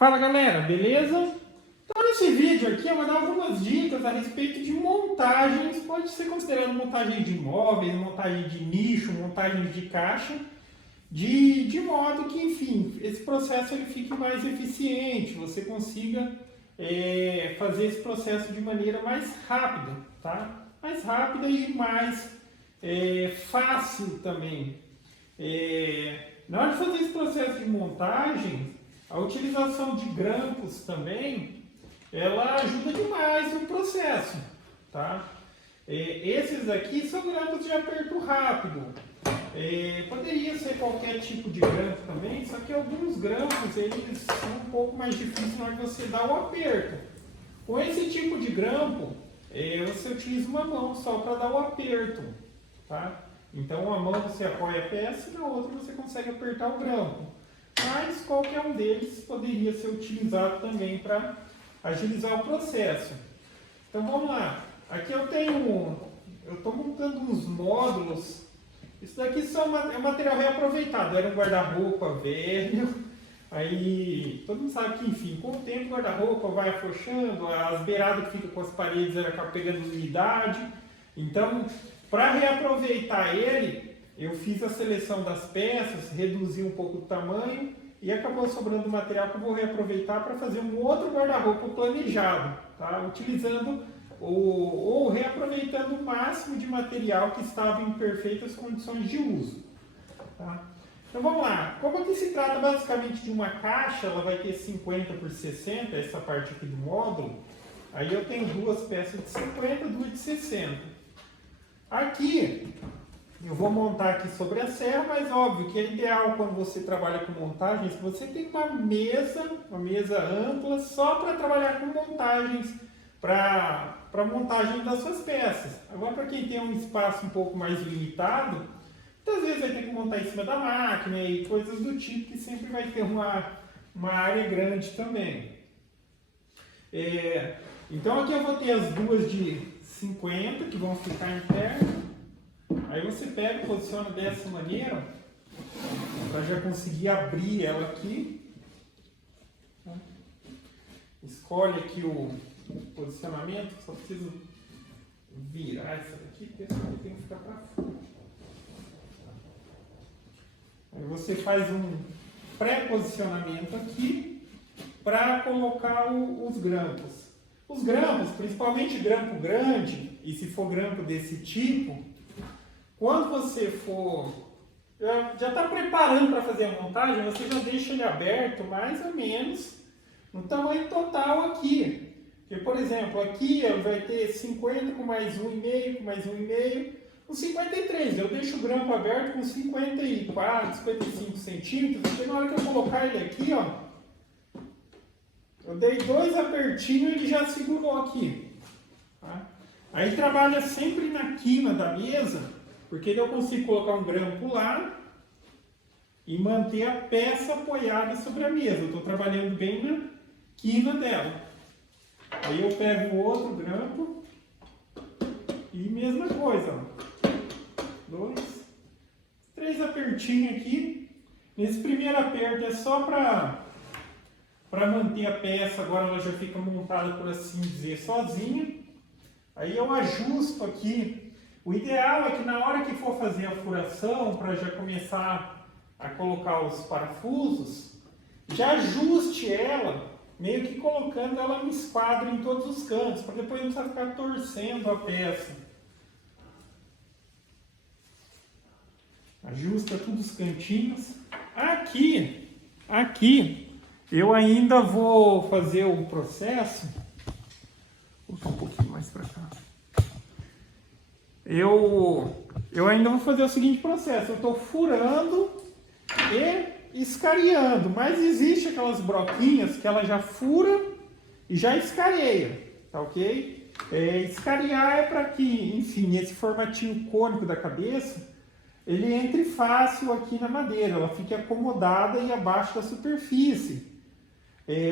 Fala galera, beleza? Então nesse vídeo aqui eu vou dar algumas dicas a respeito de montagens, pode ser considerado montagem de móveis, montagem de nicho, montagem de caixa, de modo que, enfim, esse processo ele fique mais eficiente, você consiga fazer esse processo de maneira mais rápida, tá? Mais rápida e mais fácil também. Na hora de fazer esse processo de montagem, a utilização de grampos também, ela ajuda demais no processo, tá? Esses aqui são grampos de aperto rápido. Poderia ser qualquer tipo de grampo também, só que alguns grampos eles são um pouco mais difíceis na hora que você dá o aperto. Com esse tipo de grampo, você utiliza uma mão só para dar o aperto, tá? Então, uma mão você apoia a peça e na outra você consegue apertar o grampo. Mas qualquer um deles poderia ser utilizado também para agilizar o processo. Então vamos lá. Aqui eu estou montando uns módulos. Isso daqui é material reaproveitado. Era um guarda-roupa velho. Aí todo mundo sabe que, enfim, com o tempo o guarda-roupa vai afrouxando, as beiradas que ficam com as paredes acabam pegando umidade. Então, para reaproveitar ele, eu fiz a seleção das peças, reduzi um pouco o tamanho e acabou sobrando material que eu vou reaproveitar para fazer um outro guarda-roupa planejado, tá? Utilizando ou reaproveitando o máximo de material que estava em perfeitas condições de uso, tá? Então vamos lá, como aqui se trata basicamente de uma caixa, ela vai ter 50 por 60, essa parte aqui do módulo, aí eu tenho duas peças de 50, duas de 60. Aqui eu vou montar aqui sobre a serra, mas óbvio que é ideal quando você trabalha com montagens, você tem uma mesa ampla só para trabalhar com montagens, para montagem das suas peças. Agora, para quem tem um espaço um pouco mais limitado, muitas vezes vai ter que montar em cima da máquina e coisas do tipo, que sempre vai ter uma área grande também. Então aqui eu vou ter as duas de 50 que vão ficar em pé. Aí você pega e posiciona dessa maneira, para já conseguir abrir ela aqui. Escolhe aqui o posicionamento, só preciso virar essa daqui, porque essa aqui tem que ficar para fora. Aí você faz um pré-posicionamento aqui, para colocar os grampos. Os grampos, principalmente grampo grande, e se for grampo desse tipo, quando você for, já está preparando para fazer a montagem, você já deixa ele aberto mais ou menos no tamanho total aqui. Porque, por exemplo, aqui vai ter 50 com mais 1,5, com mais 1,5, com 53. Eu deixo o grampo aberto com 54, 55 centímetros, porque na hora que eu colocar ele aqui, ó, eu dei dois apertinhos e ele já segurou aqui. Tá? Aí trabalha sempre na quina da mesa, porque eu consigo colocar um grampo lá e manter a peça apoiada sobre a mesa. Eu estou trabalhando bem na quina dela. Aí eu pego o outro grampo e mesma coisa. Ó. 2, 3 apertinhos aqui. Nesse primeiro aperto é só para manter a peça, agora ela já fica montada, por assim dizer, sozinha. Aí eu ajusto aqui. O ideal é que na hora que for fazer a furação, para já começar a colocar os parafusos, já ajuste ela, meio que colocando ela no esquadro em todos os cantos, para depois não precisar ficar torcendo a peça. Ajusta todos os cantinhos. Aqui, eu ainda vou fazer o processo. Vou colocar um pouquinho mais para cá. Eu ainda vou fazer o seguinte processo, eu estou furando e escariando, mas existe aquelas broquinhas que ela já fura e já escareia, tá ok? Escarear é para que, enfim, esse formatinho cônico da cabeça, ele entre fácil aqui na madeira, ela fique acomodada e abaixo da superfície.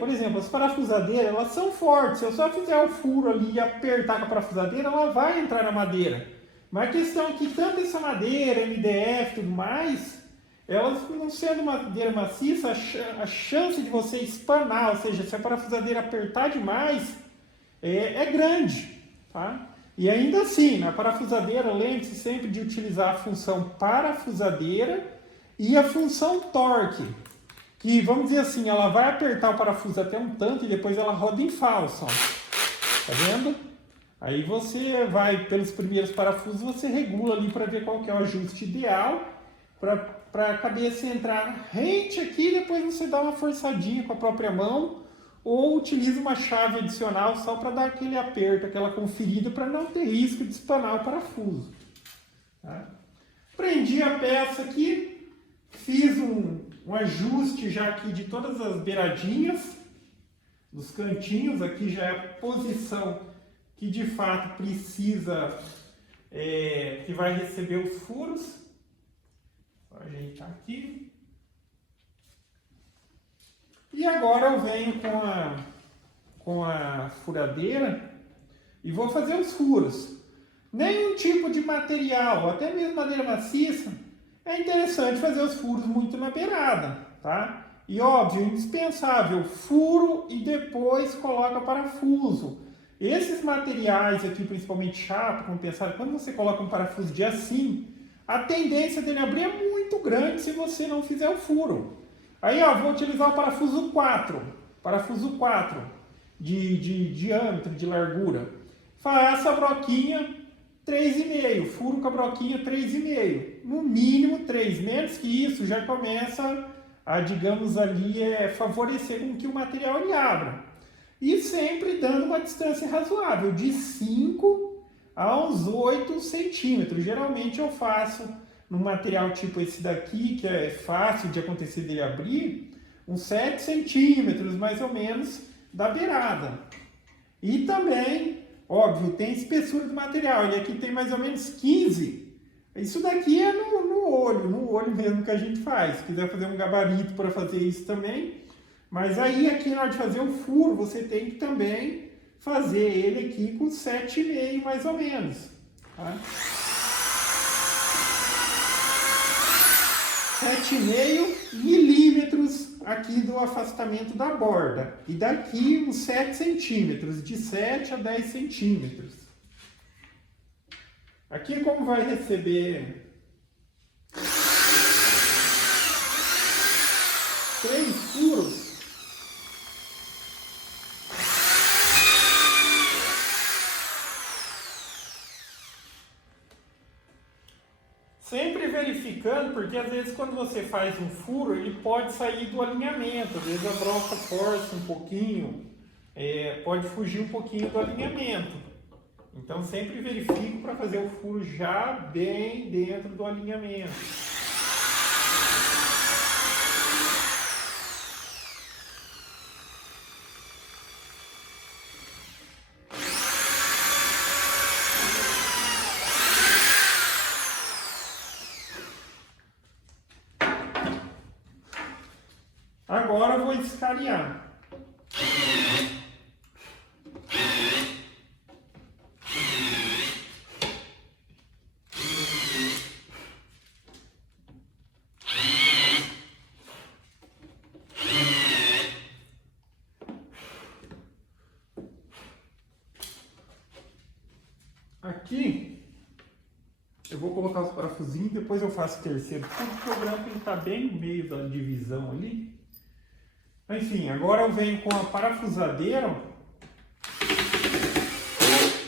Por exemplo, as parafusadeiras, elas são fortes, se eu só fizer o furo ali e apertar com a parafusadeira, ela vai entrar na madeira. Mas a questão é que tanto essa madeira, MDF e tudo mais, elas não sendo madeira maciça, a chance de você espanar, ou seja, se a parafusadeira apertar demais, é grande, tá? E ainda assim, na parafusadeira, lembre-se sempre de utilizar a função parafusadeira e a função torque, que, vamos dizer assim, ela vai apertar o parafuso até um tanto e depois ela roda em falso, ó. Tá vendo? Aí você vai, pelos primeiros parafusos, você regula ali para ver qual que é o ajuste ideal para a cabeça entrar rente aqui e depois você dá uma forçadinha com a própria mão ou utiliza uma chave adicional só para dar aquele aperto, aquela conferida para não ter risco de espanar o parafuso. Tá? Prendi a peça aqui, fiz um ajuste já aqui de todas as beiradinhas, dos cantinhos, aqui já é a posição que de fato precisa, que vai receber os furos. Vou ajeitar aqui. E agora eu venho com a furadeira e vou fazer os furos. Nenhum tipo de material, até mesmo madeira maciça, é interessante fazer os furos muito na beirada, tá? E óbvio, indispensável, furo e depois coloca parafuso. Esses materiais aqui, principalmente chapa, como pensaram, quando você coloca um parafuso de assim, a tendência dele abrir é muito grande se você não fizer o furo. Aí, ó, vou utilizar o parafuso 4 de diâmetro, de largura. Faço a broquinha 3,5, furo com a broquinha 3,5. No mínimo 3, menos que isso já começa a, digamos ali, favorecer com que o material ele abra. E sempre dando uma distância razoável, de 5 a uns 8 centímetros. Geralmente eu faço num material tipo esse daqui, que é fácil de acontecer dele abrir, uns 7 centímetros mais ou menos da beirada. E também, óbvio, tem espessura do material, ele aqui tem mais ou menos 15. Isso daqui é no olho mesmo que a gente faz. Se quiser fazer um gabarito para fazer isso também. Mas aí aqui na hora de fazer o furo, você tem que também fazer ele aqui com 7,5 mais ou menos. Tá? 7,5 milímetros aqui do afastamento da borda. E daqui uns 7 centímetros, de 7 a 10 centímetros. Aqui como vai receber 3 furos, sempre verificando, porque às vezes quando você faz um furo, ele pode sair do alinhamento, às vezes a broca força um pouquinho, pode fugir um pouquinho do alinhamento. Então sempre verifico para fazer o furo já bem dentro do alinhamento. Agora eu vou escanear. Aqui eu vou colocar os parafusinhos, depois eu faço o terceiro furo, porque o branco está bem no meio da divisão ali. Enfim, agora eu venho com a parafusadeira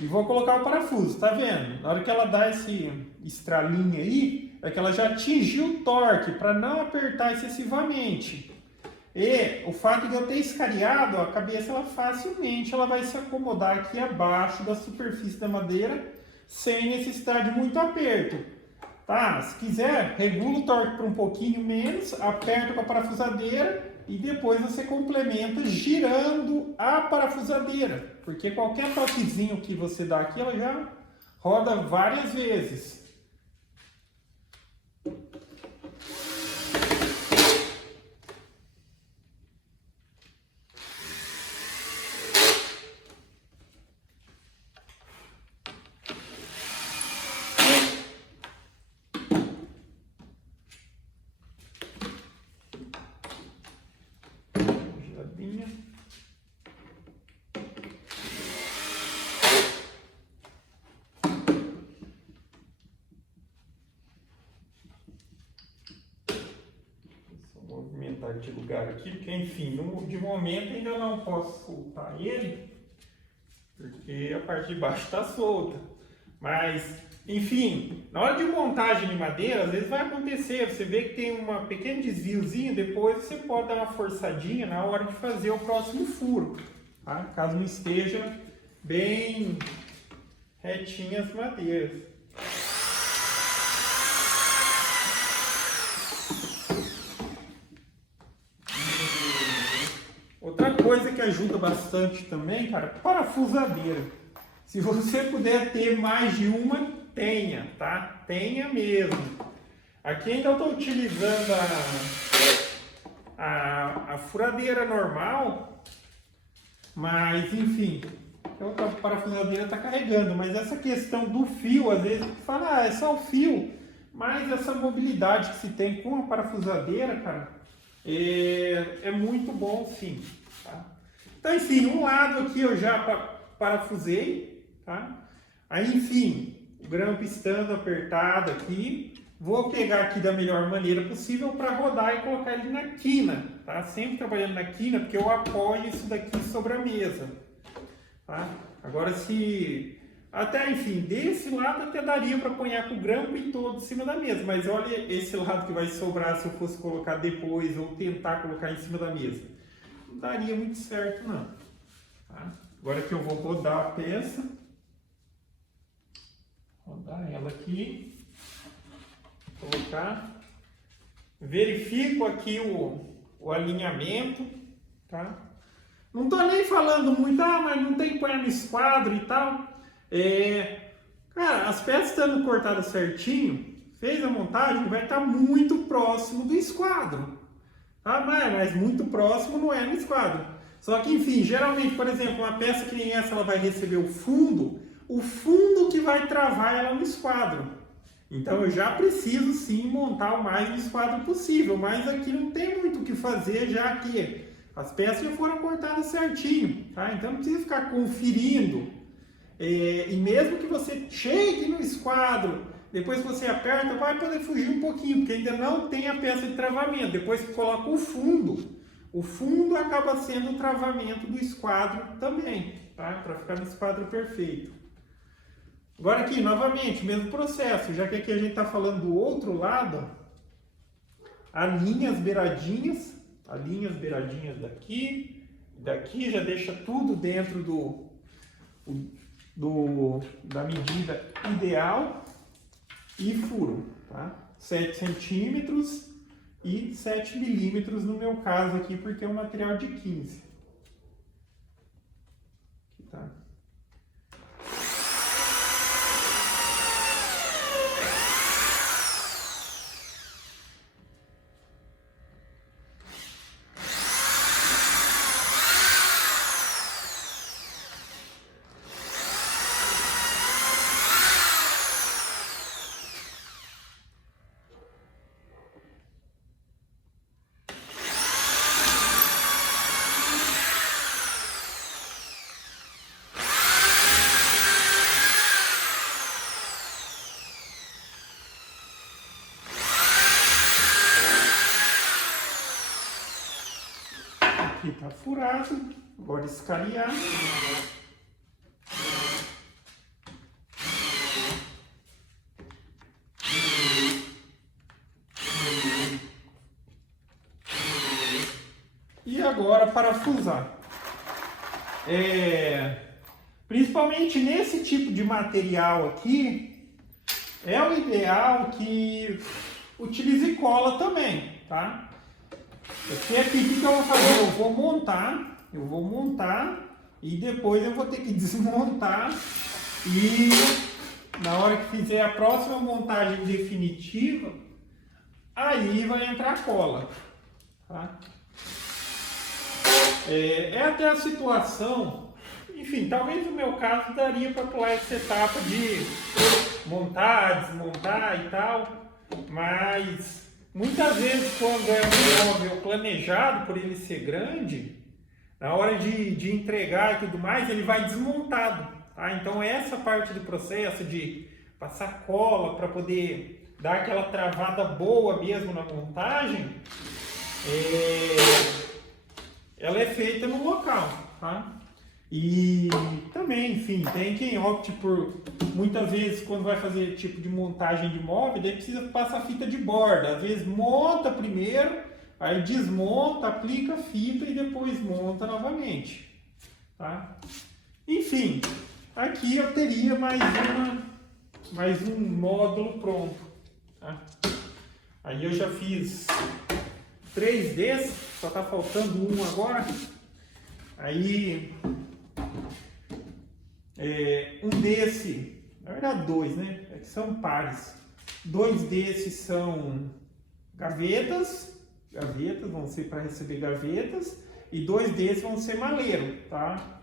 e vou colocar o parafuso, tá vendo? Na hora que ela dá esse estralinho aí, é que ela já atingiu o torque, para não apertar excessivamente. E o fato de eu ter escariado, a cabeça ela facilmente ela vai se acomodar aqui abaixo da superfície da madeira, sem necessidade de muito aperto. Tá? Se quiser, regula o torque para um pouquinho menos, aperta com a parafusadeira e depois você complementa girando a parafusadeira, porque qualquer toquezinho que você dá aqui, ela já roda várias vezes. de lugar aqui, porque enfim, de momento ainda não posso soltar ele, porque a parte de baixo está solta. Mas, enfim, na hora de montagem de madeira, às vezes vai acontecer, você vê que tem um pequeno desviozinho, depois você pode dar uma forçadinha na hora de fazer o próximo furo, tá? Caso não esteja bem retinha as madeiras. Outra coisa que ajuda bastante também, cara, parafusadeira. Se você puder ter mais de uma, tenha, tá? Tenha mesmo. Aqui ainda eu estou utilizando a furadeira normal, mas enfim, então a parafusadeira está carregando. Mas essa questão do fio, às vezes fala, é só o fio, mas essa mobilidade que se tem com a parafusadeira, cara, é muito bom sim, tá? Então, enfim, um lado aqui eu já parafusei, tá? Aí, enfim, o grampo estando apertado aqui, vou pegar aqui da melhor maneira possível para rodar e colocar ele na quina, tá? Sempre trabalhando na quina, porque eu apoio isso daqui sobre a mesa, tá? Agora, até, enfim, desse lado até daria para apanhar com o grampo e todo em cima da mesa, mas olha esse lado que vai sobrar se eu fosse colocar depois ou tentar colocar em cima da mesa. Não daria muito certo, não. Tá? Agora que eu vou rodar a peça, rodar ela aqui, colocar, verifico aqui o alinhamento, tá? Não tô nem falando muito, mas não tem que pôr no esquadro e tal. Cara, as peças estando cortadas certinho, fez a montagem, vai estar muito próximo do esquadro. Ah, mas muito próximo não é no esquadro. Só que, enfim, geralmente, por exemplo, uma peça que nem essa, ela vai receber o fundo que vai travar ela no esquadro. Então, eu já preciso, sim, montar o mais no esquadro possível, mas aqui não tem muito o que fazer, já que as peças já foram cortadas certinho, tá? Então, não precisa ficar conferindo. E mesmo que você chegue no esquadro, depois que você aperta, vai poder fugir um pouquinho, porque ainda não tem a peça de travamento. Depois que coloca o fundo acaba sendo o travamento do esquadro também, tá? Para ficar no esquadro perfeito. Agora aqui, novamente, mesmo processo, já que aqui a gente está falando do outro lado, alinha as beiradinhas daqui já deixa tudo dentro da medida ideal e furo, tá? 7 centímetros e 7 milímetros no meu caso aqui, porque é um material de 15. Aqui tá. Aqui tá furado, agora escanear. E agora parafusar. Principalmente nesse tipo de material aqui, é o ideal que utilize cola também, tá? Aqui o que eu vou fazer? Eu vou montar e depois eu vou ter que desmontar e na hora que fizer a próxima montagem definitiva, aí vai entrar a cola, tá? Até a situação, enfim, talvez no meu caso daria para pular essa etapa de montar, desmontar e tal, mas muitas vezes, quando é um móvel planejado por ele ser grande, na hora de entregar e tudo mais, ele vai desmontado, tá? Então, essa parte do processo de passar cola para poder dar aquela travada boa mesmo na montagem, ela é feita no local, tá? E também, enfim, tem quem opte por, muitas vezes, quando vai fazer tipo de montagem de móvel, daí precisa passar fita de borda. Às vezes monta primeiro, aí desmonta, aplica a fita e depois monta novamente, tá? Enfim, aqui eu teria mais um módulo pronto, tá? Aí eu já fiz 3 desses, só tá faltando um agora. Aí um desse, na verdade 2, né? É que são pares. 2 desses são gavetas, vão ser para receber gavetas, e 2 desses vão ser maleiro, tá?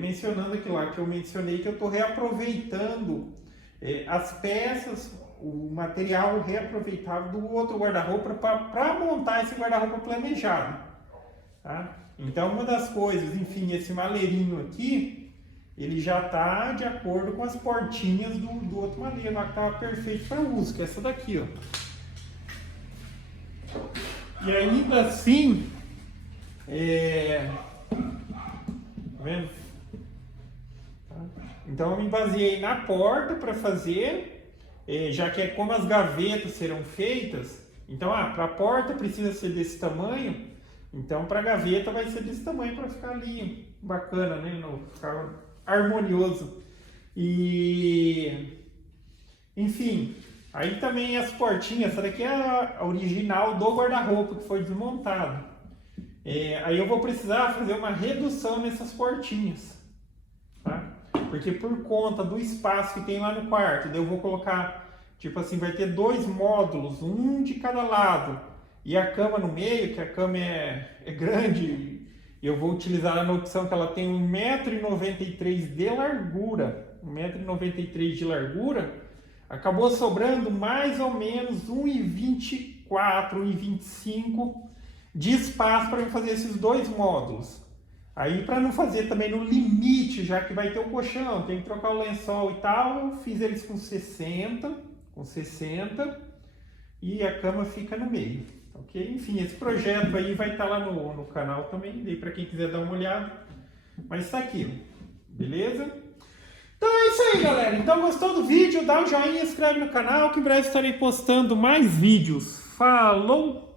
Mencionando aquilo lá que eu mencionei, que eu estou reaproveitando as peças, o material reaproveitado do outro guarda-roupa para montar esse guarda-roupa planejado, tá? Então, uma das coisas, enfim, esse maleirinho aqui, ele já está de acordo com as portinhas do outro maleiro lá, que estava perfeito para uso, que é essa daqui, ó. E ainda assim, tá vendo? Então, eu me baseei na porta para fazer, já que como as gavetas serão feitas, então, para a porta precisa ser desse tamanho, então para a gaveta vai ser desse tamanho para ficar ali bacana, né? Ficar harmonioso. E, enfim, aí também as portinhas, essa daqui é a original do guarda-roupa que foi desmontado. Aí eu vou precisar fazer uma redução nessas portinhas, tá? Porque por conta do espaço que tem lá no quarto, daí eu vou colocar, tipo assim, vai ter 2 módulos, um de cada lado, e a cama no meio, que a cama é grande, eu vou utilizar ela na opção que ela tem 1,93 m de largura, 1,93 m de largura, acabou sobrando mais ou menos 1,24 m, 1,25 m de espaço para eu fazer esses 2 módulos. Aí, para não fazer também no limite, já que vai ter o colchão, tem que trocar o lençol e tal, eu fiz eles com 60 e a cama fica no meio, ok? Enfim, esse projeto aí vai estar lá no canal também, daí para quem quiser dar uma olhada, mas está aqui, beleza? Então é isso aí, galera. Então, gostou do vídeo? Dá um joinha, inscreve no canal, que em breve estarei postando mais vídeos. Falou!